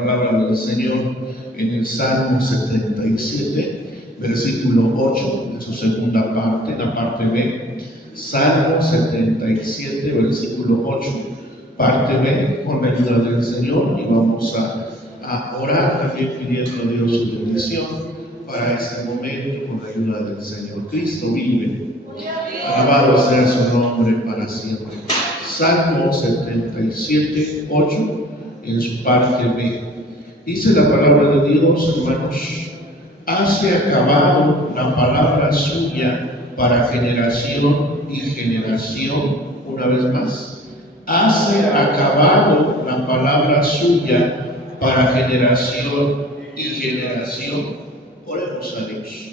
palabra del Señor en el Salmo 77, versículo 8, en su segunda parte, la parte B. Salmo 77, versículo 8, parte B, con la ayuda del Señor, y vamos a orar también pidiendo a Dios su bendición para este momento con la ayuda del Señor. Cristo vive. Alabado sea su nombre para siempre. Salmo 77, 8, en su parte B. Dice la palabra de Dios, hermanos: hace acabado la palabra suya para generación y generación. Una vez más, hace acabado la palabra suya para generación y generación. Oremos a Dios.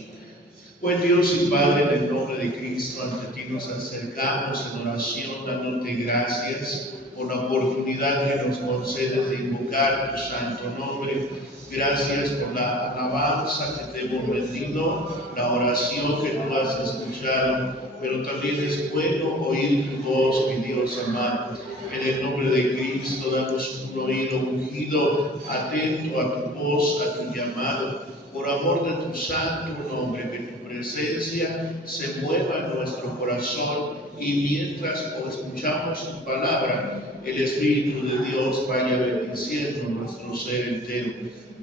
Buen Dios y Padre, en el nombre de Cristo, ante ti nos acercamos en oración, dándote gracias por la oportunidad que nos concedes de invocar tu santo nombre. Gracias por la alabanza que te hemos rendido, la oración que tú has escuchado, pero también es bueno oír tu voz, mi Dios amado. En el nombre de Cristo, danos un oído ungido, atento a tu voz, a tu llamado. Por amor de tu santo nombre, que tu presencia se mueva en nuestro corazón, y mientras escuchamos tu palabra, el Espíritu de Dios vaya bendiciendo nuestro ser entero.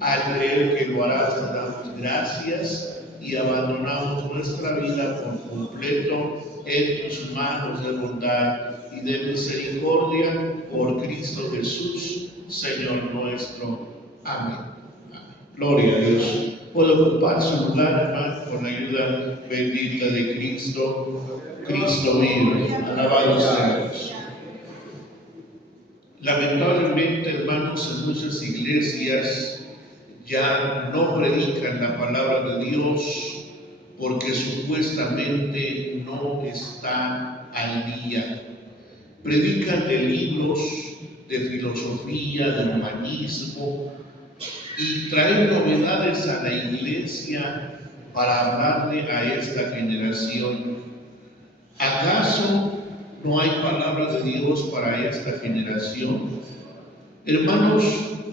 Al creer que lo harás, te damos gracias y abandonamos nuestra vida por completo en tus manos de bondad y de misericordia, por Cristo Jesús, Señor nuestro. Amén. Gloria a Dios. Puedo ocupar su lugar, hermano, con la ayuda bendita de Cristo. Cristo vive. Alabado sea Dios. Lamentablemente, hermanos, en muchas iglesias ya no predican la palabra de Dios porque supuestamente no está al día. Predican de libros de filosofía, de humanismo, y traen novedades a la iglesia para hablarle a esta generación. ¿Acaso no hay palabra de Dios para esta generación? Hermanos,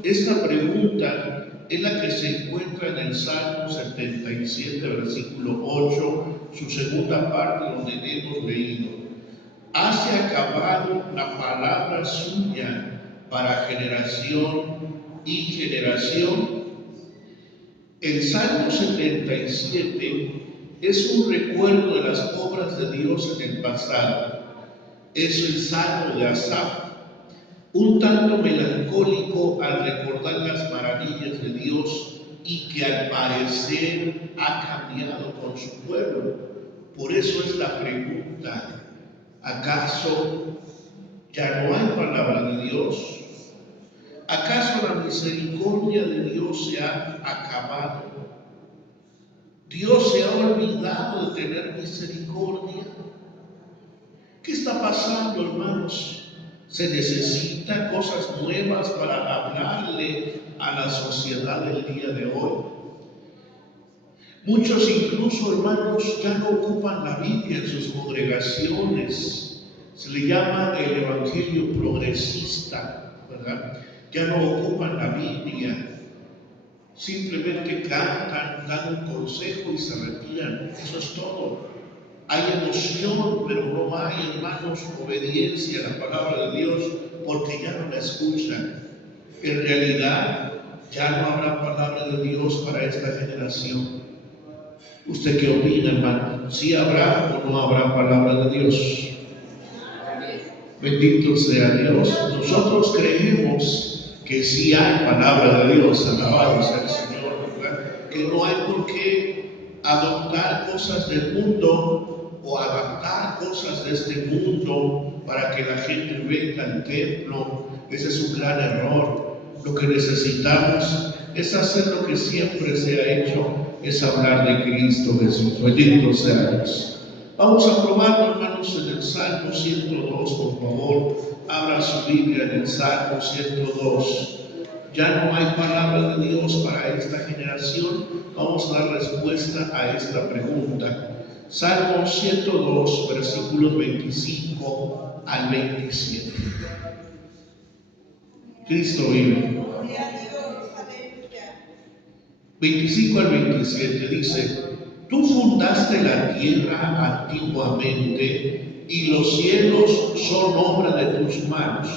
esta pregunta es la que se encuentra en el Salmo 77, versículo 8, su segunda parte, donde hemos leído: hace acabado la palabra suya para generación y generación. El Salmo 77 es un recuerdo de las obras de Dios en el pasado. Es el Salmo de Asaf, un tanto melancólico al recordar las maravillas de Dios y que al parecer ha cambiado con su pueblo. Por eso es la pregunta: ¿acaso ya no hay palabra de Dios? ¿Acaso la misericordia de Dios se ha acabado? ¿Dios se ha olvidado de tener misericordia? ¿Qué está pasando, hermanos? ¿Se necesitan cosas nuevas para hablarle a la sociedad del día de hoy? Muchos incluso, hermanos, ya no ocupan la Biblia en sus congregaciones. Se le llama el evangelio progresista, ¿verdad? Ya no ocupan la Biblia. Simplemente cantan, dan un consejo y se retiran. Eso es todo. Hay emoción, pero no hay, hermanos, obediencia a la palabra de Dios, porque ya no la escuchan. En realidad, ya no habrá palabra de Dios para esta generación. ¿Usted qué opina, hermano? ¿Sí habrá o no habrá palabra de Dios? Bendito sea Dios. Nosotros creemos que sí hay palabra de Dios, alabado sea el Señor, ¿verdad? Que no hay por qué adoptar cosas del mundo o adaptar cosas de este mundo para que la gente venga al templo. Ese es un gran error. Lo que necesitamos es hacer lo que siempre se ha hecho, es hablar de Cristo Jesús. Bendito sea Dios. Vamos a probarlo, hermanos, en el Salmo 102, por favor. Abra su Biblia en el Salmo 102. Ya no hay palabra de Dios para esta generación. Vamos a dar respuesta a esta pregunta. Salmo 102, versículos 25 al 27. Cristo vive. 25 al 27 dice: Tú fundaste la tierra antiguamente, y los cielos son obra de tus manos.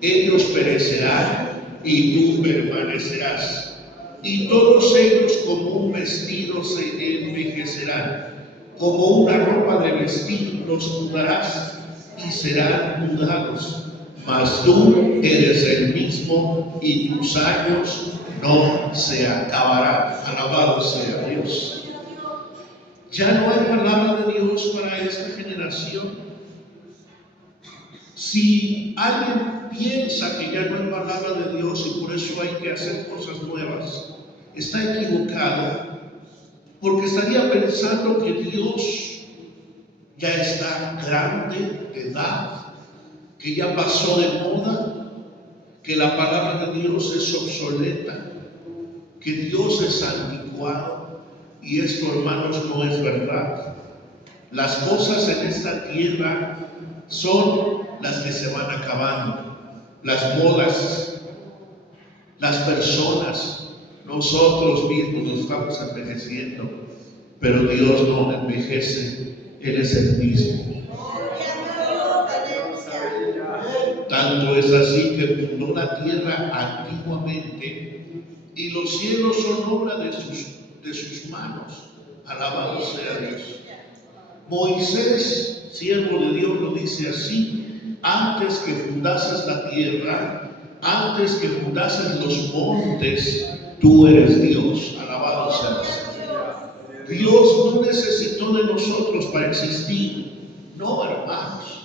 Ellos perecerán, y tú permanecerás. Y todos ellos como un vestido se envejecerán. Como una ropa de vestir los mudarás, y serán mudados. Mas tú eres el mismo, y tus años no se acabarán. Alabado sea Dios. Ya no hay palabra de Dios para esta generación. Si alguien piensa que ya no hay palabra de Dios y por eso hay que hacer cosas nuevas, está equivocado, porque estaría pensando que Dios ya está grande de edad, que ya pasó de moda, que la palabra de Dios es obsoleta, que Dios es anticuado. Y esto, hermanos, no es verdad. Las cosas en esta tierra son las que se van acabando. Las modas, las personas, nosotros mismos nos estamos envejeciendo, pero Dios no envejece, Él es el mismo. Tanto es así que fundó la tierra antiguamente, y los cielos son obra de sus manos. Alabado sea Dios. Moisés, siervo de Dios, lo dice así: antes que fundases la tierra, antes que fundases los montes, tú eres Dios. Alabado sea Dios. Dios no necesitó de nosotros para existir. No, hermanos.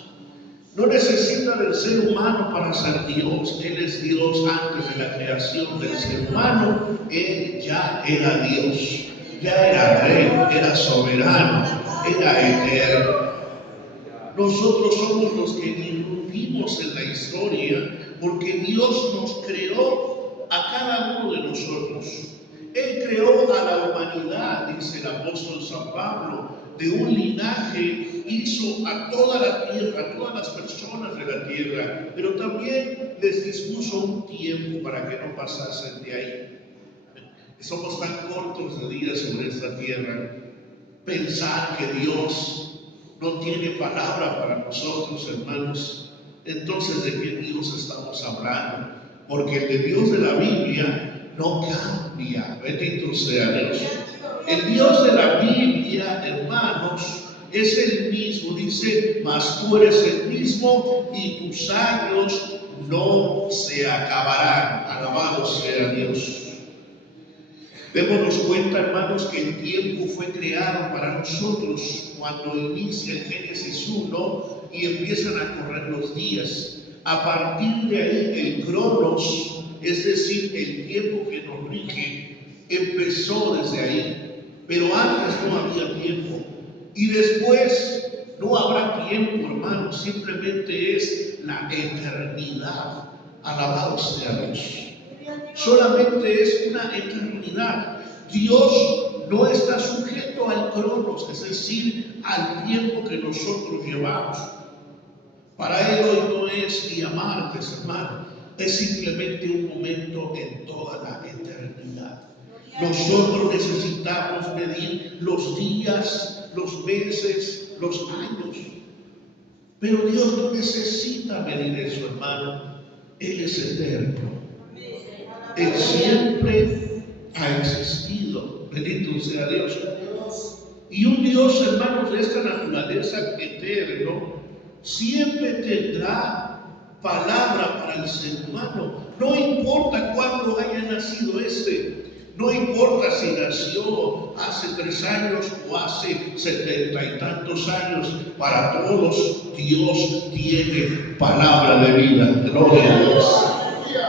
No necesita del ser humano para ser Dios. Él es Dios antes de la creación del ser humano. Él ya era Dios, ya era rey, era soberano, era eterno. Nosotros somos los que irrumpimos en la historia porque Dios nos creó a cada uno de nosotros. Él creó a la humanidad, dice el apóstol San Pablo, de un linaje, hizo a toda la tierra, a todas las personas de la tierra, pero también les dispuso un tiempo para que no pasasen de ahí. Somos tan cortos de días sobre esta tierra. Pensar que Dios no tiene palabra para nosotros, hermanos, entonces ¿de qué Dios estamos hablando? Porque el de Dios de la Biblia no cambia. Bendito sea Dios. El Dios de la Biblia, hermanos, es el mismo. Dice: mas tú eres el mismo, y tus años no se acabarán. Alabado sea Dios. Démonos cuenta, hermanos, que el tiempo fue creado para nosotros cuando inicia el Génesis 1 y empiezan a correr los días. A partir de ahí, el cronos, es decir, el tiempo que nos rige, empezó desde ahí. Pero antes no había tiempo. Y después no habrá tiempo, hermanos, simplemente es la eternidad. Alabado sea Dios. Solamente es una eternidad. Dios no está sujeto al cronos, es decir, al tiempo que nosotros llevamos. Para Él hoy no es día martes, hermano, es simplemente un momento en toda la eternidad. Nosotros necesitamos medir los días, los meses, los años, pero Dios no necesita medir eso, hermano. Él es eterno. Él siempre ha existido. Bendito sea Dios. Y un Dios, hermanos, de esta naturaleza eterno siempre tendrá palabra para el ser humano. No importa cuándo haya nacido no importa si nació hace 3 años o hace 70 y tantos años, para todos Dios tiene palabra de vida. Gloria a Dios.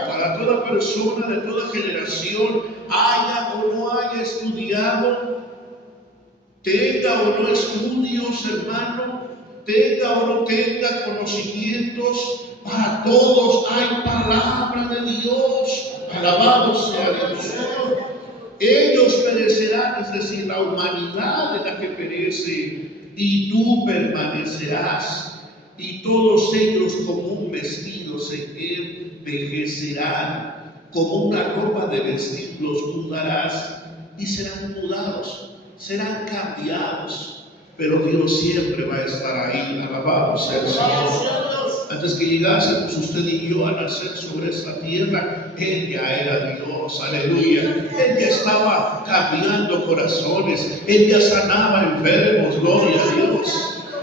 Para toda persona de toda generación, haya o no haya estudiado, tenga o no estudios, hermano, tenga o no tenga conocimientos, para todos hay palabra de Dios. Alabado sea Dios. Ellos perecerán, es decir, la humanidad es la que perece, y tú permanecerás, y todos ellos como un vestido se envejecerán, como una ropa de vestir los mudarás, y serán mudados, serán cambiados. Pero Dios siempre va a estar ahí. Alabado sea el Señor. Antes que llegásemos usted y yo a nacer sobre esta tierra, Él ya era Dios, aleluya. Él ya estaba cambiando corazones, Él ya sanaba enfermos, gloria a Dios.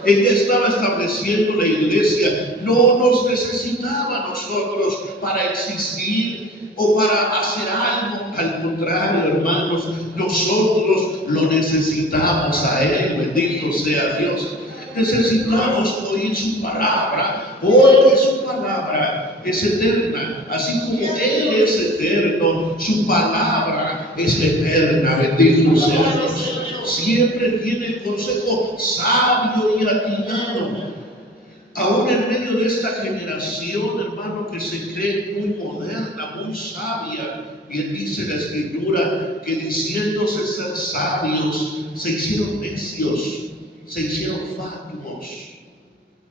Él ya estaba estableciendo la iglesia. No nos necesitaba a nosotros para existir o para hacer algo. Al contrario, hermanos, nosotros lo necesitamos a Él, bendito sea Dios. Necesitamos oír su palabra. Hoy su palabra es eterna. Así como Él es eterno, su palabra es eterna. Bendito sea Dios. Siempre tiene el consejo sabio y atinado. Aún en medio de esta generación, hermano, que se cree muy moderna, muy sabia, bien dice la Escritura, que diciéndose ser sabios, se hicieron necios, se hicieron fatuos.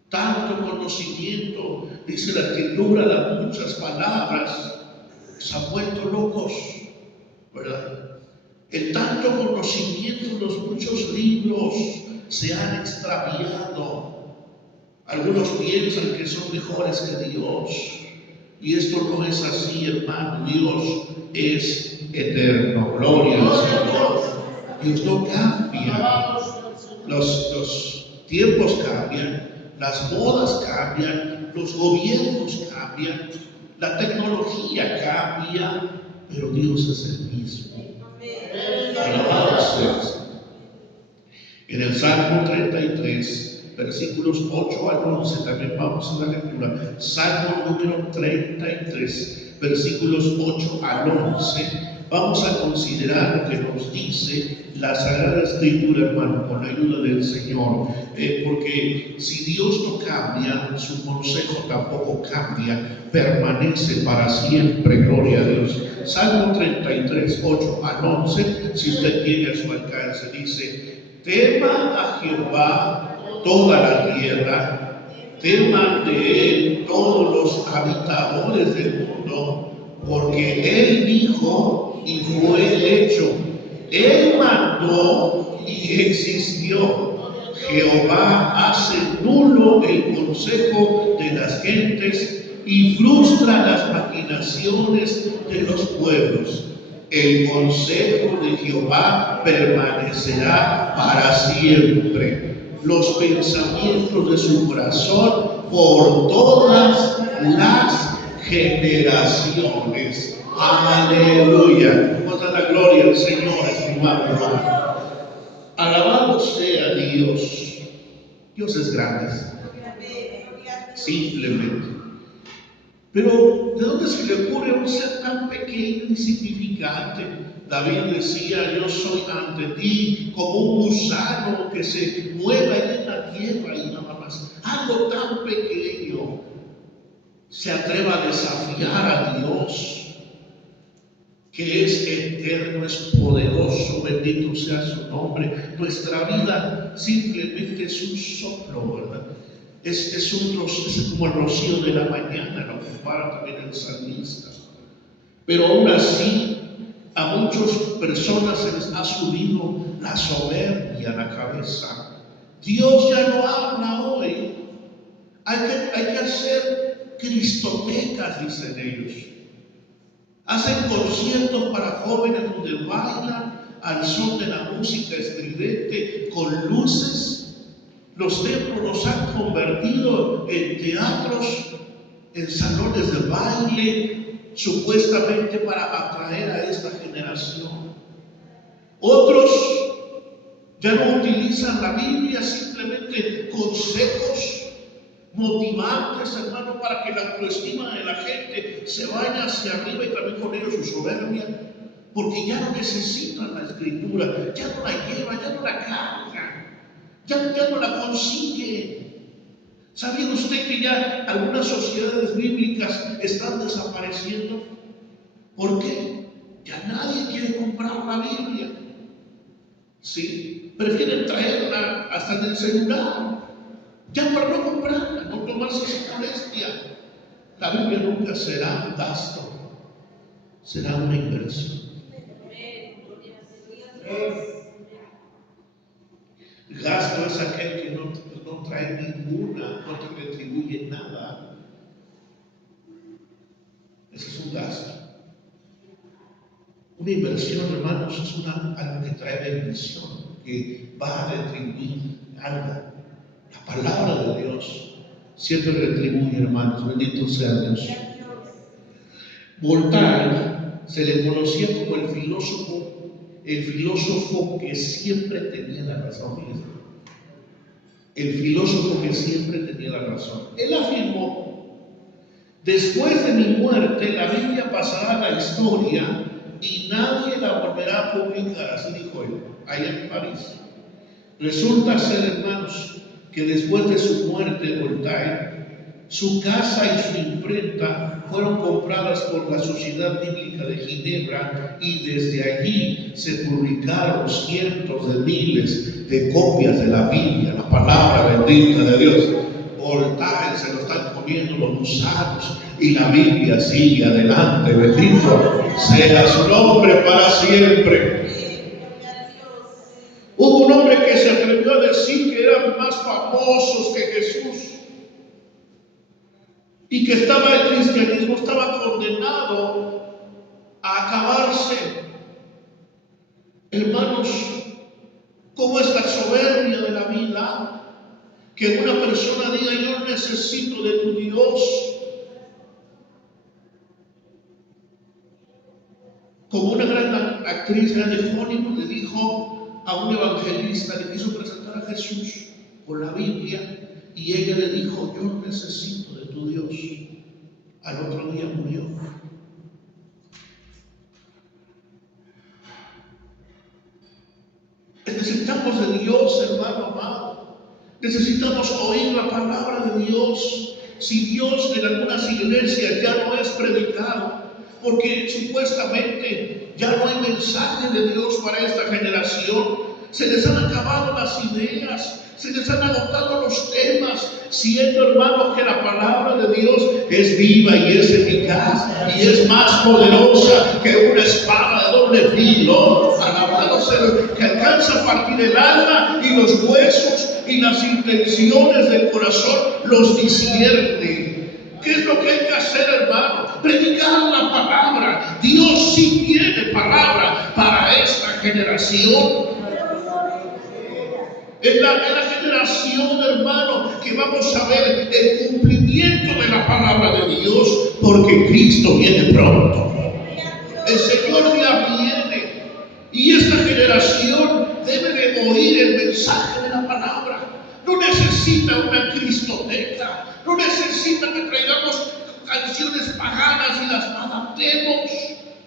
Tanto conocimiento, dice la Escritura, las muchas palabras, se han vuelto locos, ¿verdad? El tanto conocimiento, los muchos libros se han extraviado. Algunos piensan que son mejores que Dios. Y esto no es así, hermano. Dios es eterno. Gloria al Señor. Dios no cambia. Los tiempos cambian, las modas cambian, los gobiernos cambian, la tecnología cambia, pero Dios es el mismo. Alabado sea. En el Salmo 33, versículos 8 al 11, también vamos a la lectura. Salmo número 33, versículos 8 al 11. Vamos a considerar lo que nos dice la Sagrada Escritura, hermano, con la ayuda del Señor. Porque si Dios no cambia, su consejo tampoco cambia, permanece para siempre. Gloria a Dios. Salmo 33, 8 al 11, si usted tiene a su alcance, dice: tema a Jehová toda la tierra, teman de Él todos los habitadores del mundo, porque Él dijo y fue hecho. Él mandó y existió. Jehová hace nulo el consejo de las gentes y frustra las maquinaciones de los pueblos. El consejo de Jehová permanecerá para siempre, los pensamientos de su corazón por todas las generaciones. Aleluya. Vamos a la gloria al Señor, estimado hermano. Alabado sea Dios. Dios es grande. Simplemente. Pero ¿de dónde se le ocurre a un ser tan pequeño y insignificante? David decía: yo soy ante ti como un gusano que se mueve ahí en la tierra y nada más. Algo tan pequeño se atreva a desafiar a Dios, que es eterno, es poderoso, bendito sea su nombre. Nuestra vida simplemente es un soplo, ¿verdad? Es como el rocío de la mañana, lo compara también el salmista. Pero aún así, a muchas personas se les ha subido la soberbia a la cabeza. Dios ya no habla hoy. Hay que hacer cristotecas, dicen ellos. Hacen conciertos para jóvenes donde bailan al son de la música estridente con luces. Los templos los han convertido en teatros, en salones de baile, supuestamente para atraer a esta generación. Otros ya no utilizan la Biblia, simplemente consejos motivantes, hermano, para que la autoestima de la gente se vaya hacia arriba y también con ellos su soberbia, porque ya no necesitan la Escritura, ya no la llevan, ya no la cargan, ya no la consiguen. ¿Sabía usted que ya algunas sociedades bíblicas están desapareciendo? ¿Por qué? Ya nadie quiere comprar la Biblia. ¿Sí? Prefieren traerla hasta en el celular. Ya por no comprarla, no tomarse esa molestia. La Biblia nunca será un gasto, será una inversión. Gasto es aquel que no trae ninguna, no te retribuye nada. Ese es un gasto. Una inversión, hermanos, es algo que trae bendición, que va a retribuir algo. La palabra de Dios siempre retribuye, hermanos. Bendito sea Dios. Voltaire se le conocía como el filósofo que siempre tenía la razón. El filósofo que siempre tenía la razón. Él afirmó: después de mi muerte, la Biblia pasará a la historia y nadie la volverá a publicar. Así dijo él, allá en París. Resulta ser, hermanos, que después de su muerte, Voltaire, su casa y su imprenta fueron compradas por la Sociedad Bíblica de Ginebra y desde allí se publicaron cientos de miles de copias de la Biblia, la palabra bendita de Dios. Voltaire se lo están comiendo los gusanos y la Biblia sigue adelante. Bendito sea su nombre para siempre. Hubo un hombre que se atrevió a decir que eran más famosos que Jesús y que el cristianismo estaba condenado a acabarse. Hermanos, ¿cómo es la soberbia de la vida? Que una persona diga: yo necesito de tu Dios. Como una gran actriz de Hollywood le dijo a un evangelista, le quiso presentar a Jesús con la Biblia, y ella le dijo: yo necesito de tu Dios. Al otro día murió. Necesitamos de Dios, hermano amado. Necesitamos oír la palabra de Dios. Si Dios en algunas iglesias ya no es predicado, porque supuestamente ya no hay mensaje de Dios para esta generación, se les han acabado las ideas, se les han agotado los temas, siendo, hermanos, que la palabra de Dios es viva y es eficaz y es más poderosa que una espada de doble filo, que alcanza a partir el alma y los huesos y las intenciones del corazón, los discierne. ¿Qué es lo que hay que hacer, hermano? Predicar la palabra. Dios sí tiene palabra para esta generación. Es la generación, hermano, que vamos a ver el cumplimiento de la palabra de Dios, porque Cristo viene pronto. El Señor ya viene, y esta generación debe de oír el mensaje de la palabra. No necesita una cristoteca, no necesita que traigamos canciones paganas y las adaptemos.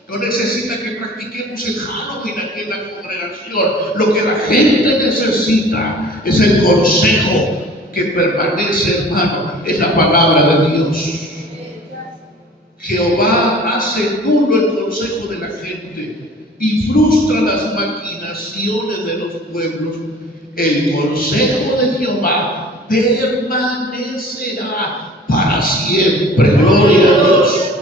No necesita que practiquemos el Halloween aquí en la congregación. Lo que la gente necesita es el consejo que permanece, hermano, en la palabra de Dios. Jehová hace nulo el consejo de la gente y frustra las maquinaciones de los pueblos. El consejo de Jehová permanecerá para siempre. Gloria a Dios.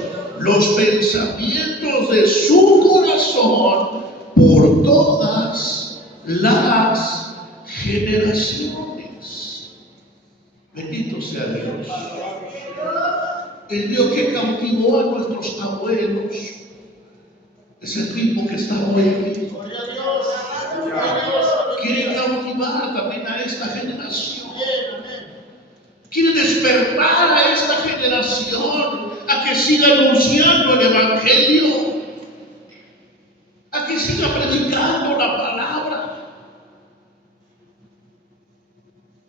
Los pensamientos de su corazón por todas las generaciones. Bendito sea Dios. El Dios que cautivó a nuestros abuelos es el mismo que está hoy aquí. Quiere cautivar también a esta generación. Quiere despertar a esta generación a que siga anunciando el Evangelio, a que siga predicando la palabra.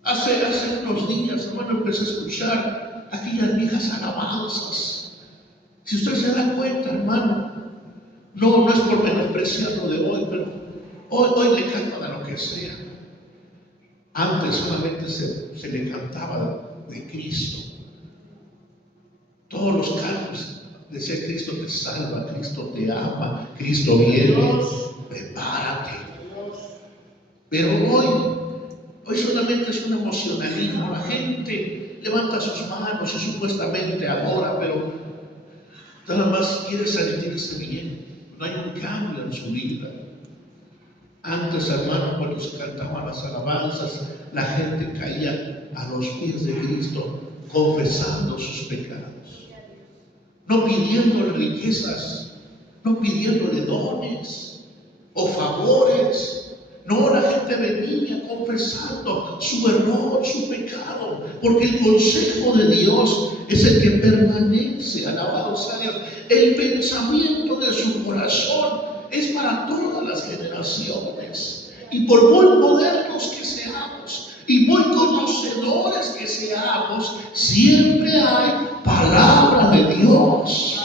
Hace unos días, hermano, empecé a escuchar aquellas viejas alabanzas. Si usted se da cuenta, hermano, no es por menospreciar lo de hoy, pero hoy le cantan a lo que sea. Antes solamente se le cantaba de Cristo. Todos los cantos decía: Cristo te salva, Cristo te ama, Cristo viene, prepárate. Pero hoy solamente es un emocionalismo. La gente levanta sus manos y supuestamente adora, pero nada más quiere sentirse bien. No hay un cambio en su vida. Antes, hermano, cuando se cantaban las alabanzas, la gente caía a los pies de Cristo confesando sus pecados, no pidiéndole riquezas, no pidiéndole dones o favores. No, la gente venía confesando su error, su pecado, porque el consejo de Dios es el que permanece. Alabado sea Dios. El pensamiento de su corazón es para todas las generaciones. Y por muy modernos que seamos y muy conocedores que seamos, siempre hay palabra de Dios.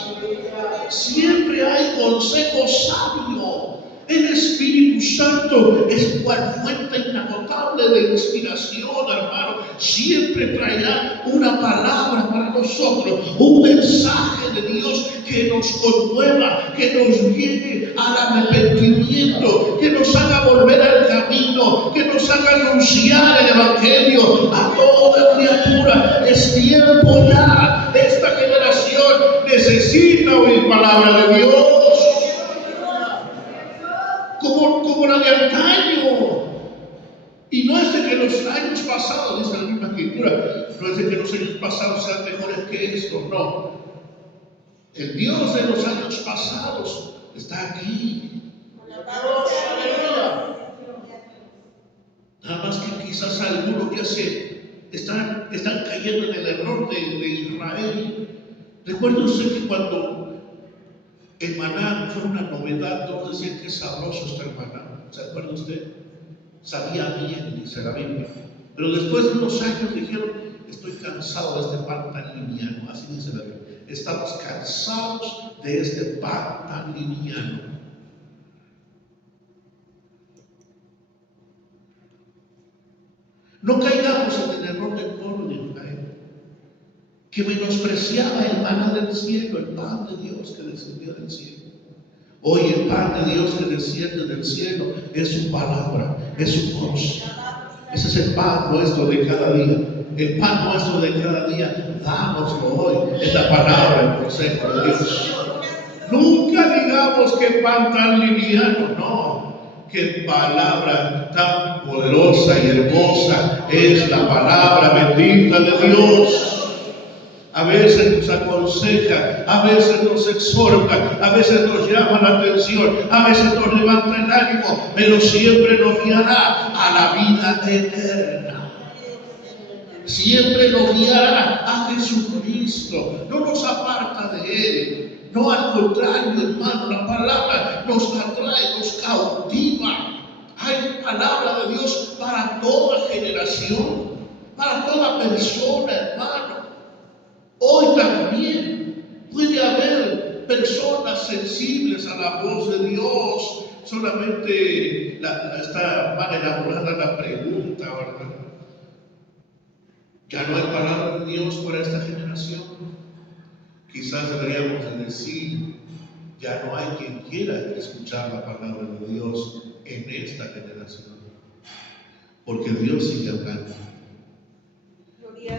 Siempre hay consejo sabio. El Espíritu Santo es cual fuente inagotable de inspiración, hermano. Siempre traerá una palabra para nosotros, un mensaje de Dios que nos conmueva, que nos lleve al arrepentimiento, que nos haga volver al camino, que nos haga anunciar el Evangelio a toda criatura. Es tiempo ya. Esta generación necesita oír palabra de Dios. Como la de antaño. Y no es de que los años pasados, dice la misma escritura, no es de que los años pasados sean mejores que esto, no. El Dios de los años pasados está aquí. Nada más que quizás algunos ya están cayendo en el error de Israel. Recuerda usted que cuando el maná fue una novedad, todos decían que sabroso está el maná. ¿Se acuerda usted? Sabía bien, dice la Biblia. Pero después de unos años dijeron, estoy cansado de este pan tan liviano. Así dice la Biblia. Estamos cansados de este pan tan liviano. No caigamos en el error del pueblo de Israel, que menospreciaba el maná del cielo, el pan de Dios que descendió del cielo. Hoy el pan de Dios que desciende del cielo es su palabra, es su consejo. Ese es el pan nuestro de cada día. El pan nuestro de cada día, dámoslo hoy. Es la palabra, el consejo de Dios. Nunca digamos que pan tan liviano, no. Qué palabra tan poderosa y hermosa es la palabra bendita de Dios. A veces nos aconseja, a veces nos exhorta, a veces nos llama la atención, a veces nos levanta el ánimo, pero siempre nos guiará a la vida eterna. Siempre nos guiará a Jesucristo, no nos aparta de Él. No, al contrario, hermano, la palabra nos atrae, nos cautiva. Hay palabra de Dios para toda generación, para toda persona, hermano. Hoy también puede haber personas sensibles a la voz de Dios. Solamente está mal elaborada la pregunta, ¿verdad? Ya no hay palabra de Dios para esta generación. Quizás deberíamos de decir, ya no hay quien quiera escuchar la palabra de Dios en esta generación. Porque Dios sigue hablando.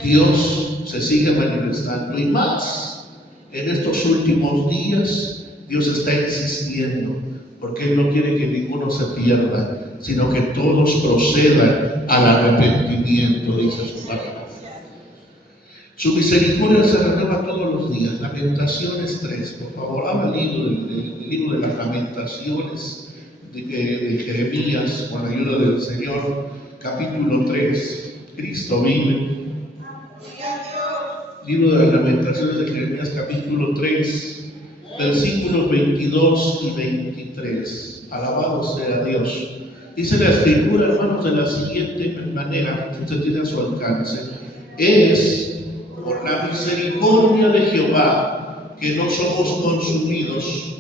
Dios se sigue manifestando y más en estos últimos días. Dios está insistiendo porque Él no quiere que ninguno se pierda, sino que todos procedan al arrepentimiento, dice su palabra. Su misericordia se renueva todos los días. Lamentaciones 3, por favor, habla el libro de las Lamentaciones de Jeremías con la ayuda del Señor, capítulo 3. Cristo vive. Libro de las Lamentaciones de Jeremías, capítulo 3, versículos 22 y 23. Alabado sea Dios. Dice la Escritura, hermanos, de la siguiente manera, que usted tiene a su alcance: es por la misericordia de Jehová que no somos consumidos,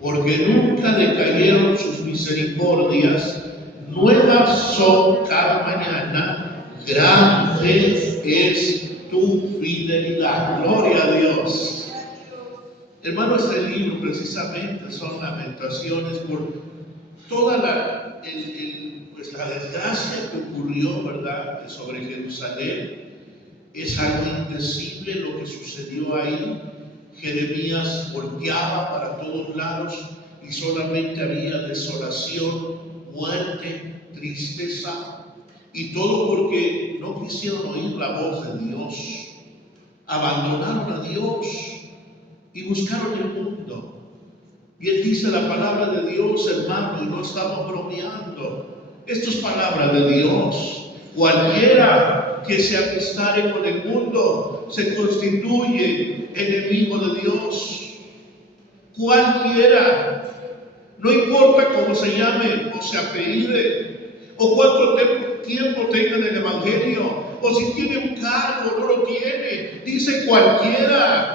porque nunca decayeron sus misericordias, nuevas son cada mañana, grande es tu fidelidad. Gloria a Dios. Hermanos, este libro precisamente son lamentaciones por toda la desgracia que ocurrió, ¿verdad?, sobre Jerusalén. Es algo indecible lo que sucedió ahí. Jeremías volteaba para todos lados y solamente había desolación, muerte, tristeza, y todo porque no quisieron oír la voz de Dios. Abandonaron a Dios y buscaron el mundo. Bien dice la palabra de Dios, hermano, y no estamos bromeando. Esto es palabra de Dios. Cualquiera que se amistare con el mundo se constituye enemigo de Dios. Cualquiera, no importa cómo se llame o se apellide, o cuánto tiempo tenga en el Evangelio, o si tiene un cargo o no lo tiene, dice cualquiera.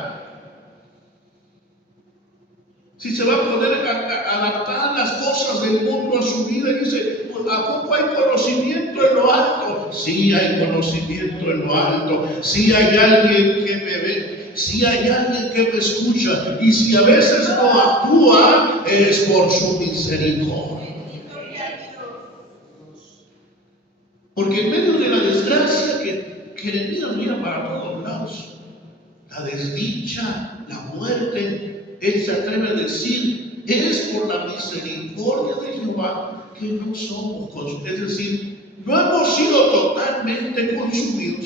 Si se va a poder adaptar las cosas del mundo a su vida, dice, ¿a poco hay conocimiento en lo alto? Sí hay conocimiento en lo alto, sí hay alguien que me ve, sí hay alguien que me escucha, y si a veces no actúa, es por su misericordia. Porque en medio de la desgracia que Jeremías mira para todos lados, la desdicha, la muerte, él se atreve a decir, es por la misericordia de Jehová que no somos consumidos. Es decir, no hemos sido totalmente consumidos.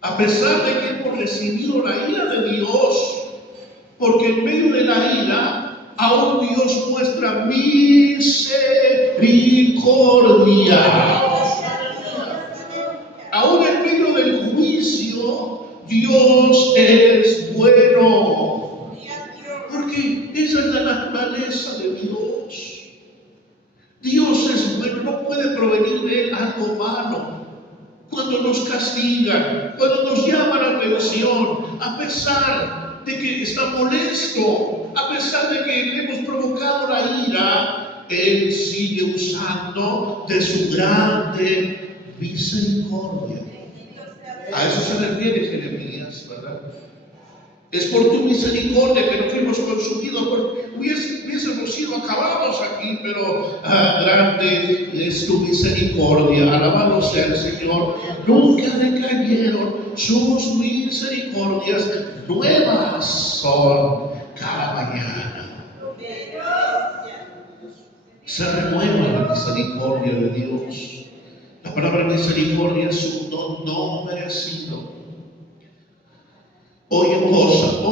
A pesar de que hemos recibido la ira de Dios, porque en medio de la ira, aún Dios muestra misericordia. Aún en medio del juicio, Dios es bueno. Porque esa es la naturaleza de Dios. Dios es bueno, no puede provenir de Él algo malo. Cuando nos castigan, cuando nos llama la atención, a pesar de que está molesto, a pesar de que le hemos provocado la ira, Él sigue usando de su grande misericordia. A eso se refiere Jeremías, ¿verdad? Es por tu misericordia que no fuimos consumidos, porque hubiésemos sido acabados aquí, pero grande es tu misericordia. Alabado sea el Señor. Nunca decayeron sus misericordias, nuevas son cada mañana. Se renueva la misericordia de Dios. La palabra misericordia es un don no merecido. Hoy hemos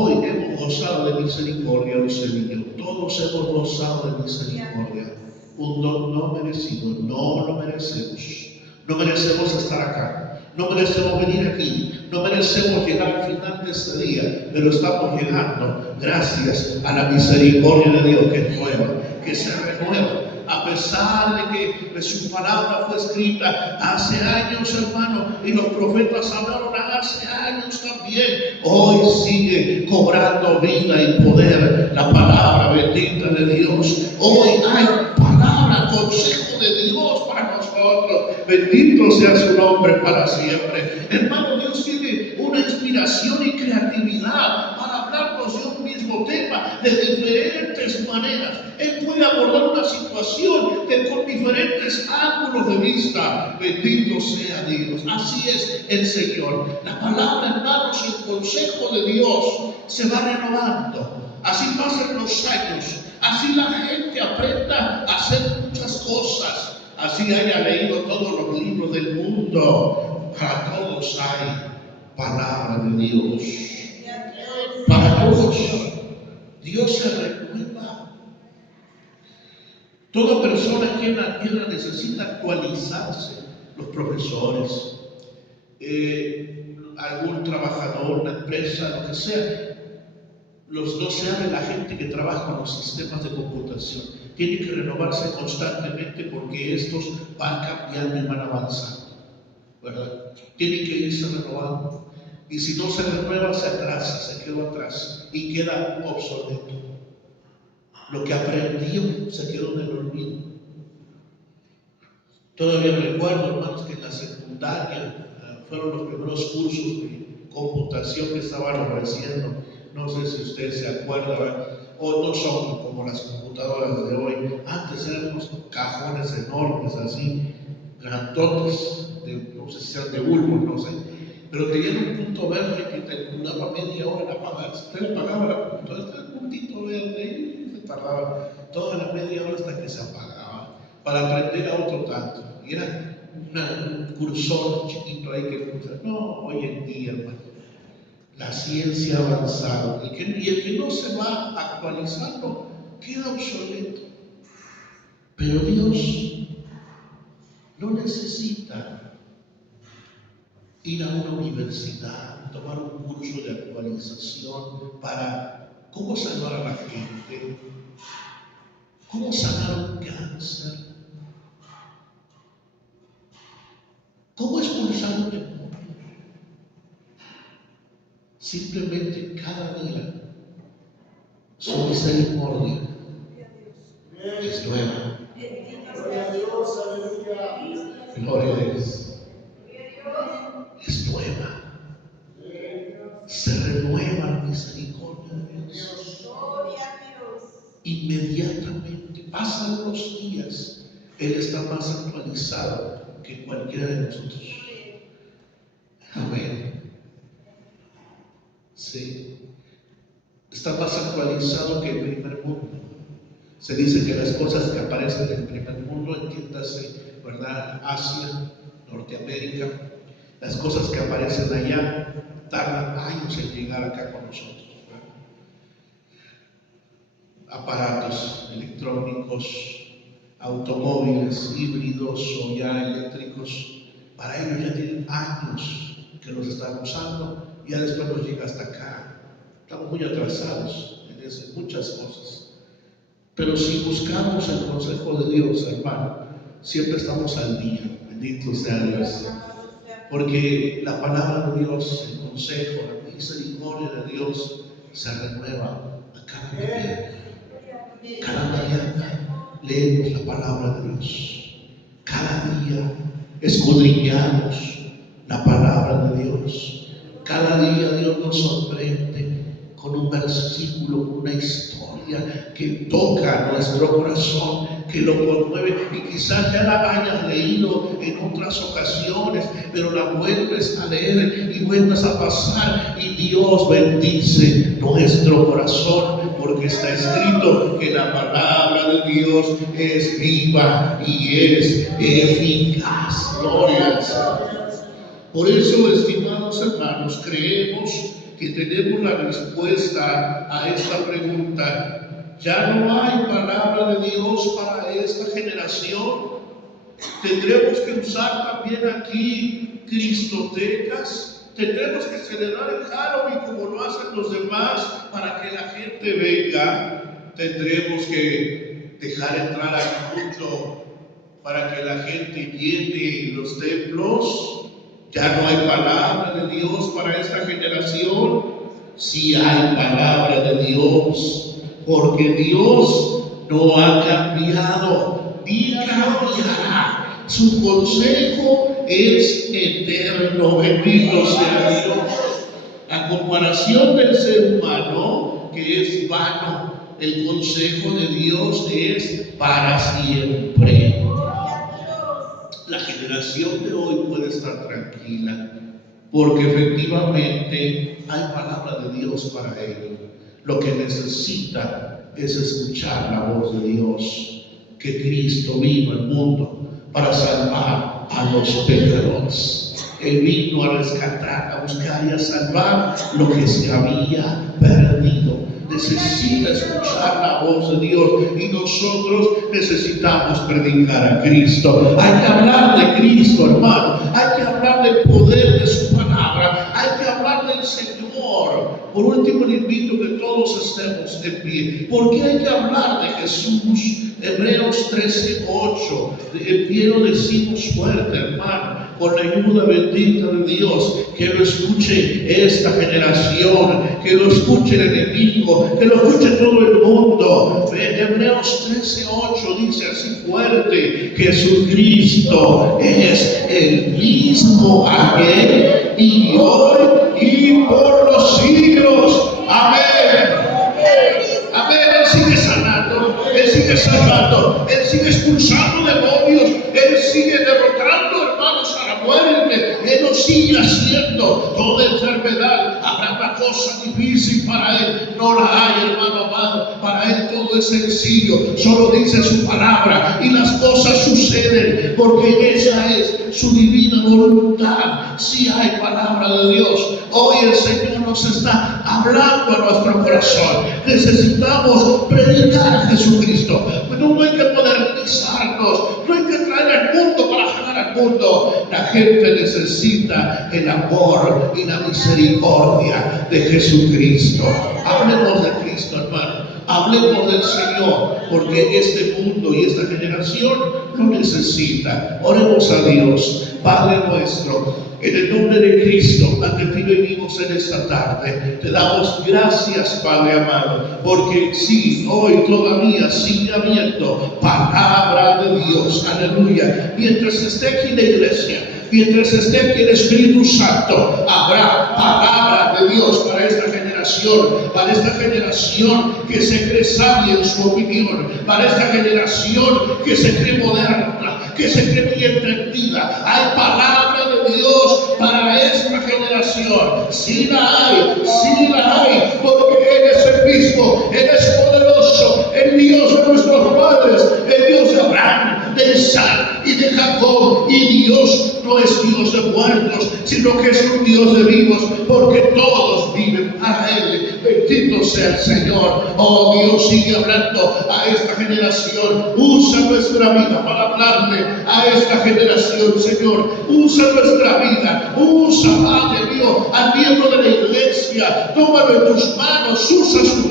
gozado de misericordia, dice niño. Todos hemos gozado de misericordia. Un don no merecido, no lo merecemos. No merecemos estar acá. No merecemos venir aquí. No merecemos llegar al final de este día. Pero estamos llegando gracias a la misericordia de Dios que es nueva, que se renueva. A pesar de que su palabra fue escrita hace años, hermano, y los profetas hablaron hace años también, hoy sigue cobrando vida y poder la palabra bendita de Dios. Hoy hay palabra, consejo de Dios para nosotros. Bendito sea su nombre para siempre. Hermano, Dios tiene una inspiración y creatividad para hablarnos de un mismo tema de diferentes maneras. Él puede abordar una situación con diferentes ángulos de vista. Bendito sea Dios. Así es el Señor. La palabra, hermanos, el consejo de Dios se va renovando. Así pasan los años. Así la gente aprenda a hacer muchas cosas. Así haya leído todos los libros del mundo. Para todos hay palabra de Dios. Para todos Dios se renueva. Toda persona aquí en la tierra necesita actualizarse. Los profesores, algún trabajador, una empresa, lo que sea. Los docentes, la gente que trabaja en los sistemas de computación, tiene que renovarse constantemente porque estos van cambiando y van avanzando, ¿verdad? Tienen que irse renovando. Y si no se renueva, se atrasa, se queda atrás y queda obsoleto. Lo que aprendió se quedó en el olvido. Todavía recuerdo, hermanos, que en la secundaria fueron los primeros cursos de computación que estaban ofreciendo. No sé si usted se acuerda, o no son como las computadoras de hoy. Antes eran unos cajones enormes, así, grandotes, no sé si sean de bulbo, no sé. Pero tenían un punto verde que te duraba media hora en apagar. Usted apagaba la computadora, estaba el puntito verde y se tardaba toda la media hora hasta que se apagaba. para aprender a otro tanto. Y era un cursor chiquito ahí que no, hoy en día, hermano, la ciencia ha avanzado y el que no se va actualizando queda obsoleto. Pero Dios no necesita ir a una universidad, tomar un curso de actualización para cómo salvar a la gente, cómo sanar un cáncer, cómo expulsar un demonio. Simplemente cada día su misericordia es nueva. Gloria a Dios. Es nueva. Se renueva la misericordia de Dios. Inmediatamente pasan los días, Él está más actualizado que cualquiera de nosotros. Amén. Sí. Está más actualizado que el primer mundo. Se dice que las cosas que aparecen en el primer mundo, entiéndase, ¿verdad? Asia, Norteamérica, las cosas que aparecen allá tardan años en llegar acá con nosotros, ¿verdad? Aparatos electrónicos, automóviles híbridos o ya eléctricos, para ellos ya tienen años que los están usando y ya después nos llega hasta acá. Estamos muy atrasados en muchas cosas. Pero si buscamos el consejo de Dios, hermano, siempre estamos al día. Bendito sea Dios. Porque la palabra de Dios, el consejo, la misericordia de Dios se renueva a cada mañana. Cada mañana leemos la palabra de Dios. Cada día escudriñamos la palabra de Dios. Cada día Dios nos sorprende con un versículo, con una historia que toca nuestro corazón, que lo conmueve, y quizás ya la hayas leído en otras ocasiones, pero la vuelves a leer y vuelves a pasar, y Dios bendice nuestro corazón, porque está escrito que la palabra de Dios es viva y es eficaz. Gloria al Señor. Por eso, estimados hermanos, creemos que tenemos la respuesta a esta pregunta. Ya no hay palabra de Dios para esta generación. Tendremos que usar también aquí cristotecas. Tendremos que celebrar el Halloween como lo hacen los demás para que la gente venga. Tendremos que dejar entrar al culto para que la gente llene los templos. Ya no hay palabra de Dios para esta generación. Sí hay palabra de Dios, porque Dios no ha cambiado ni cambiará. Su consejo es eterno. Bendito sea Dios. A comparación del ser humano, que es vano, el consejo de Dios es para siempre. La generación de hoy puede estar tranquila, porque efectivamente hay palabra de Dios para ellos. Lo que necesita es escuchar la voz de Dios, que Cristo vino al mundo para salvar a los pecadores. Él vino a rescatar, a buscar y a salvar lo que se había perdido. Necesita escuchar la voz de Dios, y nosotros necesitamos predicar a Cristo. Hay que hablar de Cristo, hermano. Hay que hablar del poder de su palabra. Hay que hablar del Señor. Por último, le invito que todos estemos de pie. ¿Por qué hay que hablar de Jesús? Hebreos 13:8. En pie lo decimos fuerte, hermano, con la ayuda bendita de Dios. Que lo escuche esta generación, que lo escuche el enemigo, que lo escuche todo el mundo. Hebreos 13:8 dice así fuerte: Jesucristo es el mismo ayer y hoy y por los siglos. Amén. Amén. Él sigue sanando, Él sigue salvando, Él sigue expulsando demonios, Él sigue derrotando, hermanos, a la muerte. Él lo sigue haciendo. Toda enfermedad, habrá una cosa difícil para Él, no la hay, hermano amado. Para Él todo es sencillo. Solo dice su palabra y las cosas suceden, porque esa es su divina voluntad. Si hay palabra de Dios, hoy el Señor nos está hablando a nuestro corazón. Necesitamos predicar a Jesucristo. No hay que modernizarnos, no hay que traer al mundo para jalar al mundo. La gente necesita el amor y la misericordia de Jesucristo. Hablemos de Cristo, hermano. Hablemos del Señor, porque este mundo y esta generación lo necesita. Oremos a Dios. Padre nuestro, en el nombre de Cristo, ante ti venimos en esta tarde. Te damos gracias, Padre amado, porque sí, hoy todavía sigue habiendo palabra de Dios. Aleluya. Mientras esté aquí la iglesia, mientras esté aquí el Espíritu Santo, habrá palabra de Dios para esta generación que se cree sabia en su opinión, para esta generación que se cree moderna, que se cree bien entendida. Hay palabra de Dios para esta generación. Sí la hay, porque Él es el mismo, Él es poderoso, el Dios de nuestros padres, el Dios de Abraham, de Isaac y de Jacob. Y Dios no es Dios de muertos, sino que es un Dios de vivos, porque todos viven para Él. Bendito sea el Señor. Oh, Dios, sigue hablando a esta generación. Usa nuestra vida para hablarle a esta generación, Señor. Usa nuestra vida. Usa, Padre mío, al miembro de la iglesia. Tómalo en tus manos. Usa su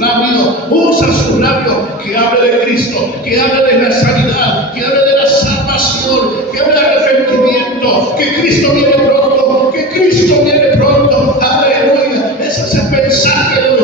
labio, que hable de Cristo, que hable de la sanidad, que hable de la salvación, que hable del arrepentimiento, que Cristo viene pronto, que Cristo viene pronto. Aleluya. Ese es el mensaje de hoy.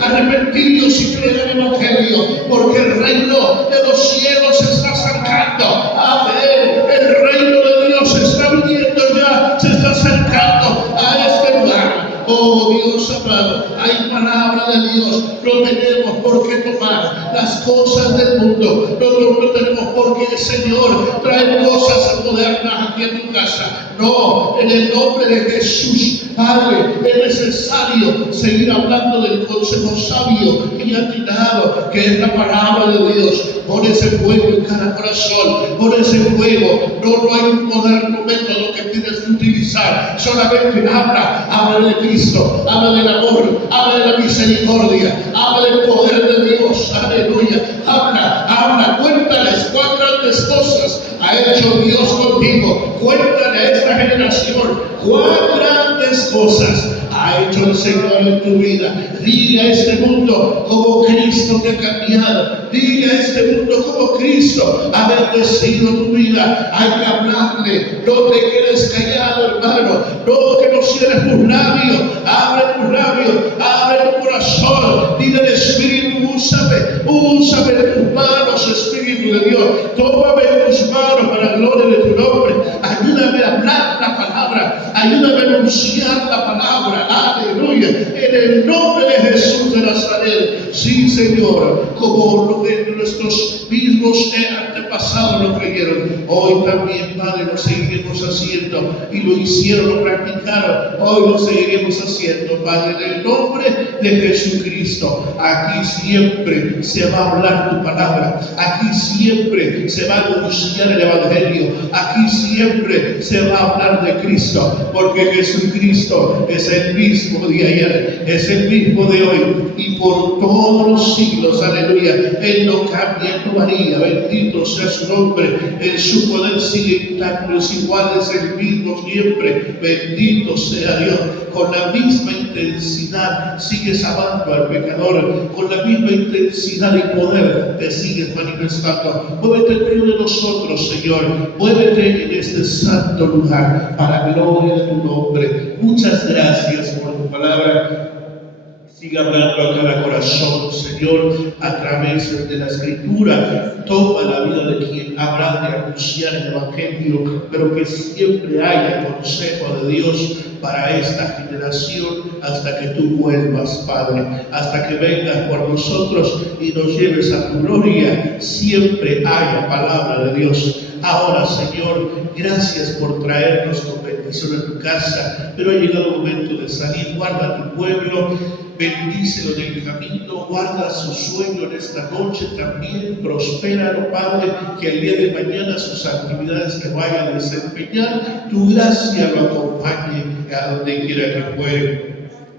Arrepentidos y creed el Evangelio, porque el reino de los cielos se está acercando. Amén. El reino de Dios está viniendo ya, se está acercando a este lugar. Oh Dios amado, hay palabra de Dios. No tenemos por qué tomar las cosas del mundo. No tenemos por qué, Señor, traer cosas modernas aquí en tu casa. No, en el nombre de Jesús, Padre, es necesario seguir hablando del consejo sabio y atinado, que es la palabra de Dios. Pon ese fuego en cada corazón, pon ese fuego. No hay un moderno método que tienes que utilizar. Solamente habla de Cristo, habla del amor, habla de la misericordia, habla del poder de Dios. Aleluya. Habla, cuéntales cuán grandes cosas ha hecho Dios contigo. Cuéntale a esta generación cuán grandes cosas ha hecho el Señor en tu vida. Dile a este mundo cómo Cristo te ha cambiado. Dile a este mundo cómo Cristo ha bendecido tu vida. Hay que hablarle. No te quedes callado, hermano. No, que no cierres tus labios. Abre tus labios, abre tu corazón. Dile al Espíritu, úsame de tus manos, Espíritu de Dios. Tómame en tus manos para la gloria de tu nombre. Ayúdame a hablar la palabra. Ayúdame a anunciar la palabra. Aleluya. En el nombre de Jesús de Nazaret. Sí, Señor. Como lo que nuestros mismos antepasados lo creyeron. Hoy también, Padre, lo seguiremos haciendo. Y lo hicieron, lo practicaron. Hoy lo seguiremos haciendo, Padre, en el nombre de Jesucristo. Aquí siempre se va a hablar tu palabra. Aquí siempre se va a anunciar el Evangelio. Aquí siempre se va a hablar de Cristo, porque Jesucristo es el mismo de ayer, es el mismo de hoy y por todos los siglos. Aleluya. Él no cambia, no varía. Bendito sea su nombre. En su poder sigue intacto, es igual, es el mismo siempre. Bendito sea Dios. Con la misma intensidad sigues amando al pecador, con la misma intensidad y poder te sigues manifestando. Muévete en medio de nosotros, Señor. Muévete en este santo lugar para la gloria de tu nombre. Muchas gracias por tu palabra. Siga hablando a cada corazón, Señor, a través de la Escritura. Toma la vida de quien habrá de anunciar el Evangelio, pero que siempre haya consejo de Dios para esta generación hasta que tú vuelvas, Padre, hasta que vengas por nosotros y nos lleves a tu gloria. Siempre haya palabra de Dios. Ahora, Señor, gracias por traernos con bendición a tu casa, pero ha llegado el momento de salir. Guarda tu pueblo. bendícelo en el camino, guarda su sueño en esta noche también, prospéralo, Padre, que el día de mañana sus actividades que vaya a desempeñar, tu gracia lo acompañe a donde quiera que fuere.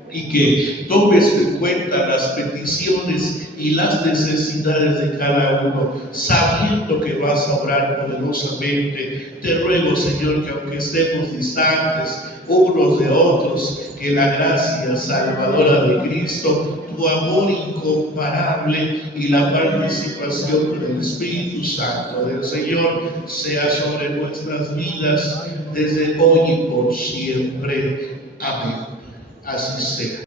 Y que tomes en cuenta las peticiones y las necesidades de cada uno, sabiendo que vas a obrar poderosamente. Te ruego, Señor, que aunque estemos distantes unos de otros, que la gracia salvadora de Cristo, tu amor incomparable y la participación del Espíritu Santo del Señor sea sobre nuestras vidas desde hoy y por siempre. Amén. Así sea.